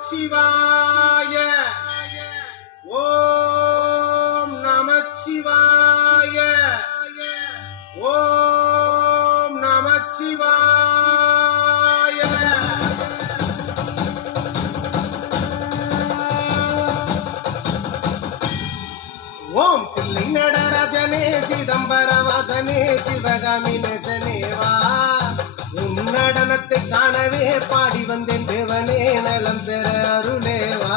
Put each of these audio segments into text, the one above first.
நமச்சிவாய. ஓம் நமச்சிவாய. ஓம் நமச்சிவாய. ஓம் தில்லிங்கட ரஜனே சிதம்பர வாசனே சிவகாமி நெசனேவா காணவே பாடி வந்தேன் தேவனே நலம் பெற அருளேவா.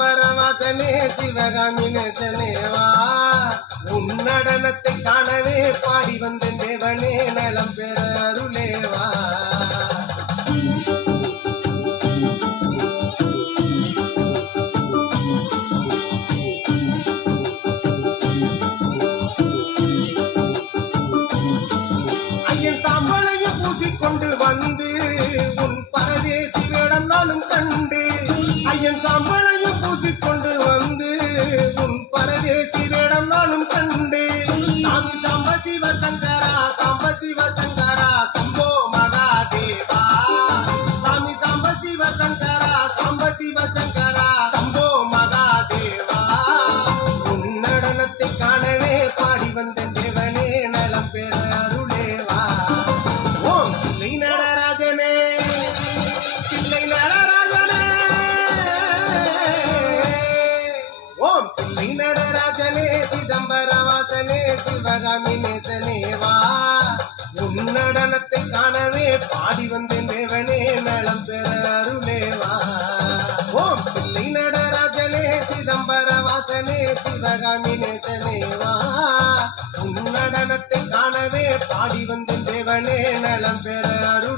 பரமசனே வாசனே சிவகாமி நேசனேவா உன் நடனத்தை காணவே பாடி வந்த தேவனே நலம் பெற அருளேவா. ஐயன் சாம்பலையும் பூசிக்கொண்டு வந்து உன் பரதேசி வேடம் நானும் கண்டு ஐயன் சாம்பலையும் సాంబశివ శంకర శంభో మగా దేవా స్వామి సాంబశివ శంకర సాంబశివ శంకర சிவகாமி நேசனேவா உன் நடனத்தை காணவே பாடி வந்தேன் தேவனே நலம் பெற அருளேவா? ஓம் பிள்ளை நடராஜனே சிதம்பர வாசனே சிவகாமி நேசனேவா உன் நடனத்தை காணவே பாடி வந்தேன் தேவனே நலம் பெற அருள்